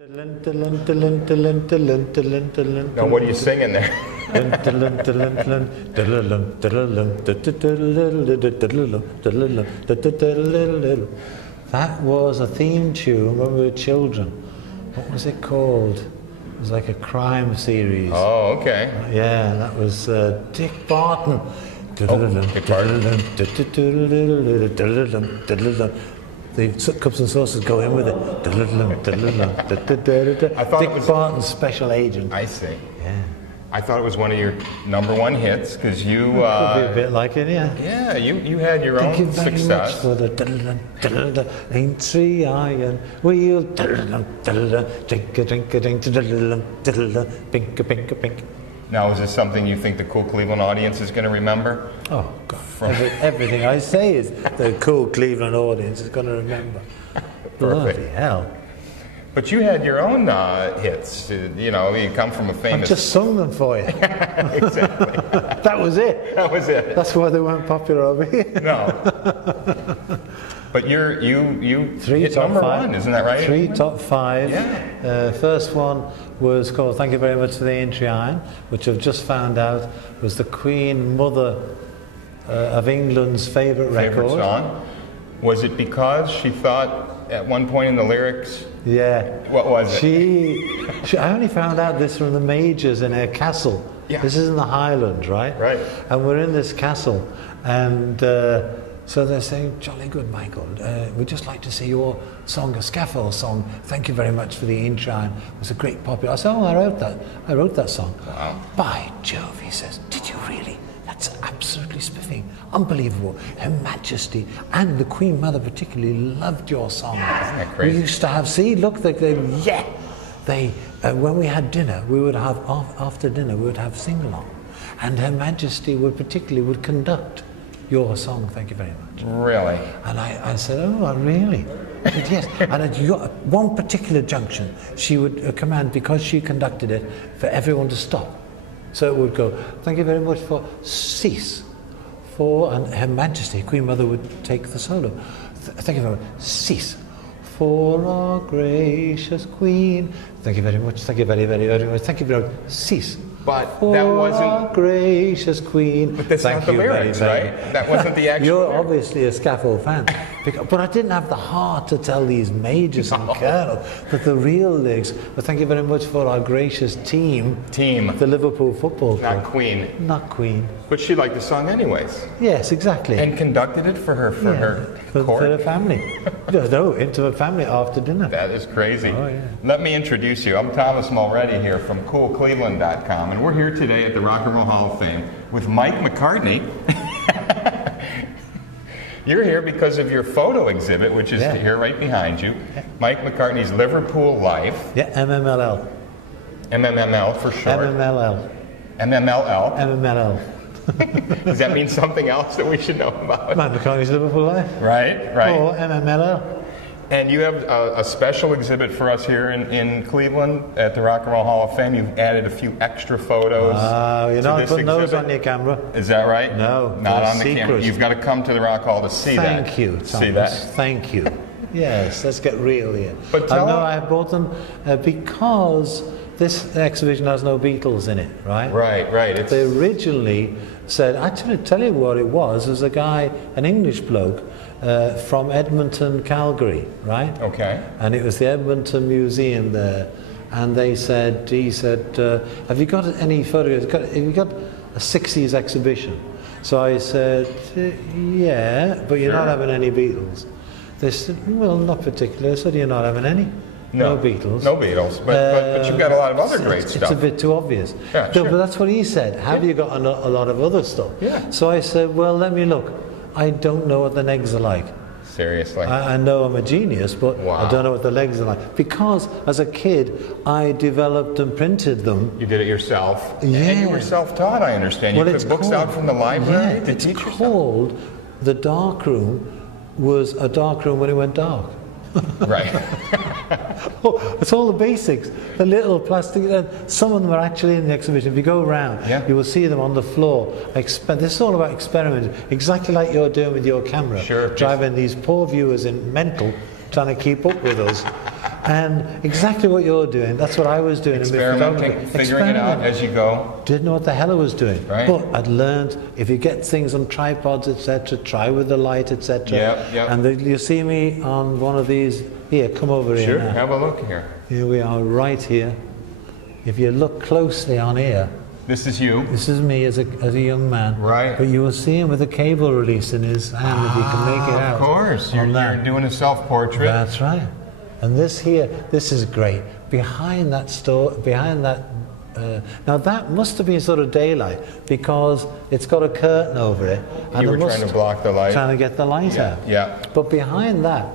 Now, what are you singing there? That was a theme tune when we were children. What was it called? It was like a crime series. Oh, okay. Yeah, that was Dick Barton. Dick Barton. The cups and saucers go in with it. Dick Barton's special agent. I see. Yeah. I thought it was one of your #1 hits because you. Could be a bit like it, yeah. Yeah, you had your Thank you own very success. much for the ain't iron wheel. Pink, pink, pink. Now, is this something you think the Cool Cleveland audience is going to remember? Oh, God. Everything I say is the Cool Cleveland audience is going to remember. Bloody hell. But you had your own hits. You know, you come from a I famous. just sung them for you. Exactly. That was it. That was it. That's why they weren't popular over here. No. But you hit #1, isn't that right? 3 top 5. Yeah. First one was called "Thank You Very Much for the Ain't Iron," which I've just found out was the Queen Mother of England's favourite record. Song. Was it because she thought at one point in the lyrics? Yeah. What was it? I only found out this from the majors in her castle. Yeah. This is in the Highlands, right? Right. And we're in this castle, and so they're saying, "Jolly good, Michael. We'd just like to see your song, a scaffold song. Thank you very much for the Ain't Iron. It was a great popular." I said, "Oh, I wrote that song." Wow. By Jove, he says, "Did you really? That's absolutely spiffing. Unbelievable. Her Majesty and the Queen Mother particularly loved your song." Isn't that crazy? We used to have, when we had dinner, we would have, after dinner, we would have sing-along. And Her Majesty would conduct your song, "Thank you very much." Really? And I said, "Oh, really?" I said, "Yes." And at one particular junction, she would command, because she conducted it, for everyone to stop. So it would go, "Thank you very much for cease." And Her Majesty, Queen Mother, would take the solo. "Thank you very much, cease. For our gracious Queen." "Thank you very much, thank you very, very, very much. Thank you very much, cease." But For that wasn't. our gracious Queen. But that's Thank not the you lyrics, very, right? That wasn't the actual. You're lyrics. obviously a Scaffold fan. But I didn't have the heart to tell these majors and colonels that the real lyrics were, "Thank you very much for our gracious team." Team. The Liverpool Football Club. Not Queen. Not Queen. But she liked the song anyways. Yes, exactly. And conducted it for her for court. her family. No, into her family after dinner. That is crazy. Oh, yeah. Let me introduce you. I'm Thomas Mulready here from CoolCleveland.com, and we're here today at the Rock and Roll Hall of Fame with Mike McCartney. You're here because of your photo exhibit, which is here right behind you. Yeah. Mike McCartney's Liverpool Life. Yeah, MMLL. MMML for short. MMLL. MMLL. MMLL. Does that mean something else that we should know about? Mike McCartney's Liverpool Life. Right. Or MMLL. And you have a special exhibit for us here in Cleveland at the Rock and Roll Hall of Fame. You've added a few extra photos. You're not putting those on your camera. Is that right? No, not on the secret. camera. You've got to come to the Rock Hall to see that. Thank you, Thomas. See that? Thank you. Yes, let's get real here. But I bought them because this exhibition has no Beatles in it, right? Right. They originally said, actually, tell you what it was a guy, an English bloke from Edmonton, Calgary, right? Okay. And it was the Edmonton Museum there. And he said, have you got any photographs? Have you got a 60s exhibition? So I said, yeah, but you're not having any Beatles. They said, well, not particularly. I said, you're not having any? No Beatles. No Beatles, but you've got a lot of other great stuff. It's a bit too obvious. Yeah, No, sure. but that's what he said. Have you got a lot of other stuff? Yeah. So I said, well, let me look. I don't know what the legs are like. Seriously. I know I'm a genius, but Wow. I don't know what the legs are like. Because as a kid, I developed and printed them. You did it yourself. Yeah. And you were self-taught, I understand. You took books out from the library to it's teach yourself. called The Dark Room was a dark room when it went dark. Right. Oh, it's all the basics. The little plastic. Some of them are actually in the exhibition. If you go around, you will see them on the floor. This is all about experimenting, exactly like you're doing with your camera. Sure. Driving these poor viewers in mental, trying to keep up with us. And exactly what you're doing, that's what I was doing. Experimenting, figuring it out as you go. Didn't know what the hell I was doing. Right. But I'd learned, if you get things on tripods, etc., try with the light, etc. Yep. And you see me on one of these. Here, come over here. Sure, now. have a look here. Here we are, right here. If you look closely on here, this is you. this is me as a young man. Right. But you will see him with a cable release in his hand, if you can make it out. Of course, you're doing a self-portrait. That's right. And this here, this is great. Behind that now that must have been sort of daylight because it's got a curtain over it. And You were trying to block the light. Trying to get the light out. Yeah. But behind that,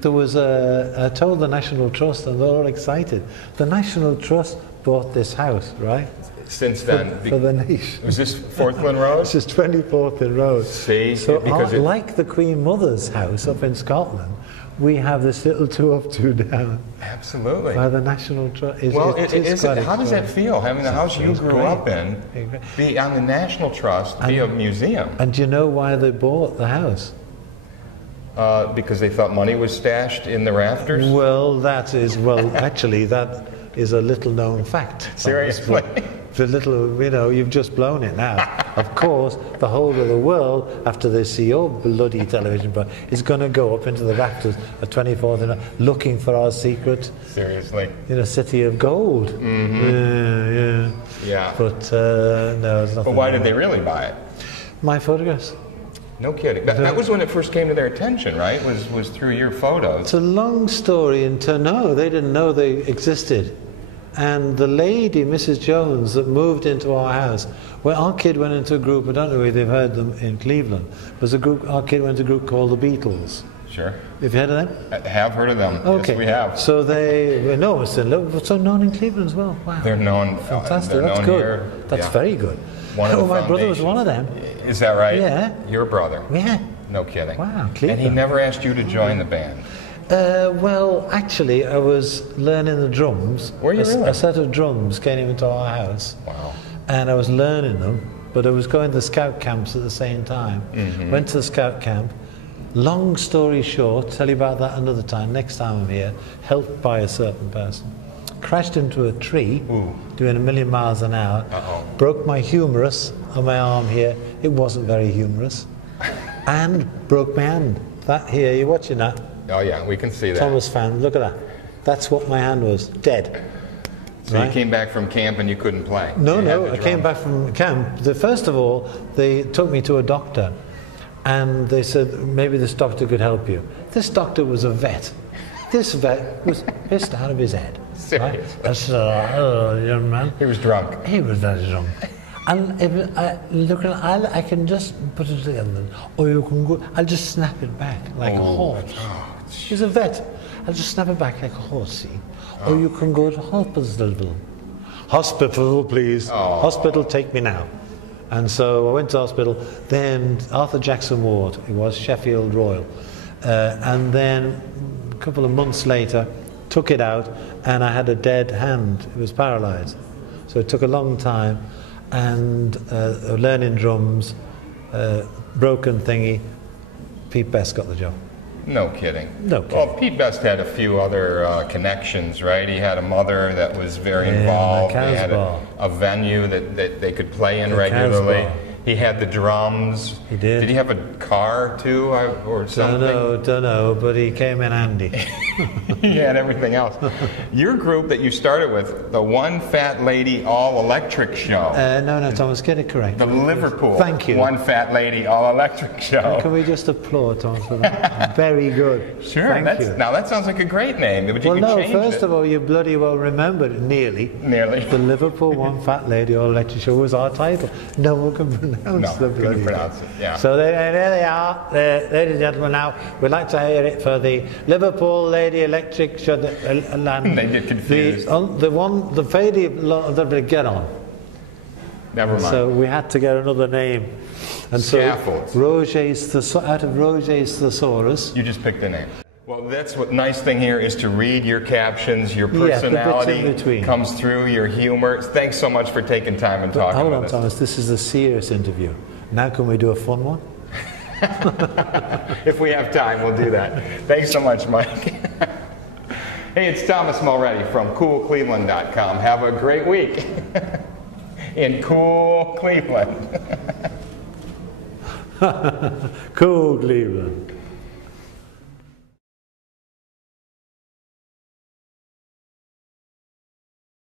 there was I told the National Trust, and they're all excited. The National Trust bought this house, right? Since then. For the niche. Was this Forthland Road? This is 24th and Road. See? So because like the Queen Mother's house up in Scotland, we have this little 2 up, 2 down. Absolutely. By the National Trust. How does that feel, having the house you grew up in be on the National Trust, be a museum? And do you know why they bought the house? Because they thought money was stashed in the rafters? Well, actually, that is a little known fact. Seriously? The little, you've just blown it now. Of course, the whole of the world, after they see your bloody television, is going to go up into the rafters at 24th and looking for our secret. Seriously? City of gold. Mm-hmm. Yeah. But no, there's nothing. But why did they really buy it? My photographs. No kidding. That was when it first came to their attention, right? Was through your photos. It's a long story. No, they didn't know they existed. And the lady, Mrs. Jones, that moved into our house, well, our kid went into a group, I don't know if they've heard them in Cleveland, there's a group, our kid went to a group called the Beatles. Sure. Have you heard of them? I have heard of them. Okay. Yes, we have. So they were known, so known in Cleveland as well. Wow. They're known. Fantastic. They're That's known good. Here. That's very good. My brother was one of them. Is that right? Yeah. Your brother? Yeah. No kidding. Wow, Cleveland. And he never asked you to join the band? Well, actually, I was learning the drums. Were you really? A set of drums came into our house. Wow. And I was learning them, but I was going to the scout camps at the same time. Mm-hmm. Went to the scout camp. Long story short, tell you about that another time, next time I'm here, helped by a certain person. Crashed into a tree, doing 1,000,000 miles an hour. Broke my humerus on my arm here. It wasn't very humorous. And broke my hand. That here, you're watching that? Oh yeah, we can see that. Thomas fan, look at that. That's what my hand was, dead. So you came back from camp and you couldn't play? No, I came back from camp. First of all, they took me to a doctor. And they said, maybe this doctor could help you. This doctor was a vet. This vet was pissed out of his head. Serious? Right? I said, young man. He was drunk. He was very drunk. And if I can just put it together, or you can go, I'll just snap it back like a horse. He's a vet. I'll just snap it back like a horse, see? Or you can go to hospital. Hospital, please. Hospital, take me now. And so I went to hospital. Then Arthur Jackson Ward, it was Sheffield Royal. And then a couple of months later, took it out, and I had a dead hand. It was paralyzed. So it took a long time. And learning drums, broken thingy. Pete Best got the job. No kidding. No kidding. Well, Pete Best had a few other connections, right? He had a mother that was very involved. He had a venue that they could play in regularly. He had the drums. He did. Did he have a car too, or something? Don't know, but he came in handy. He had everything else. Your group that you started with, the One Fat Lady All Electric Show. No, Thomas, get it correct. The Liverpool. Thank you. One Fat Lady All Electric Show. Can we just applaud Thomas for that? Very good. Sure. Thank you. Now that sounds like a great name. But well, no. First of all, you bloody well remembered it, nearly. The Liverpool One Fat Lady All Electric Show was our title. No one can pronounce the bloody. Couldn't pronounce it. Yeah. So there they are, ladies and gentlemen. Now we'd like to hear it for the Liverpool Lady Electric Show. They get confused. The lady. Get on. Never mind. So we had to get another name. And Scaffolds. So out of Roger's Thesaurus. You just picked a name. Well, that's what nice thing here is to read your captions, your personality comes through, your humor. Thanks so much for taking time and talking with us. Hold on, Thomas, this is a serious interview. Now can we do a fun one? If we have time, we'll do that. Thanks so much, Mike. Hey, it's Thomas Mulready from coolcleveland.com. Have a great week in cool Cleveland. Cool Cleveland.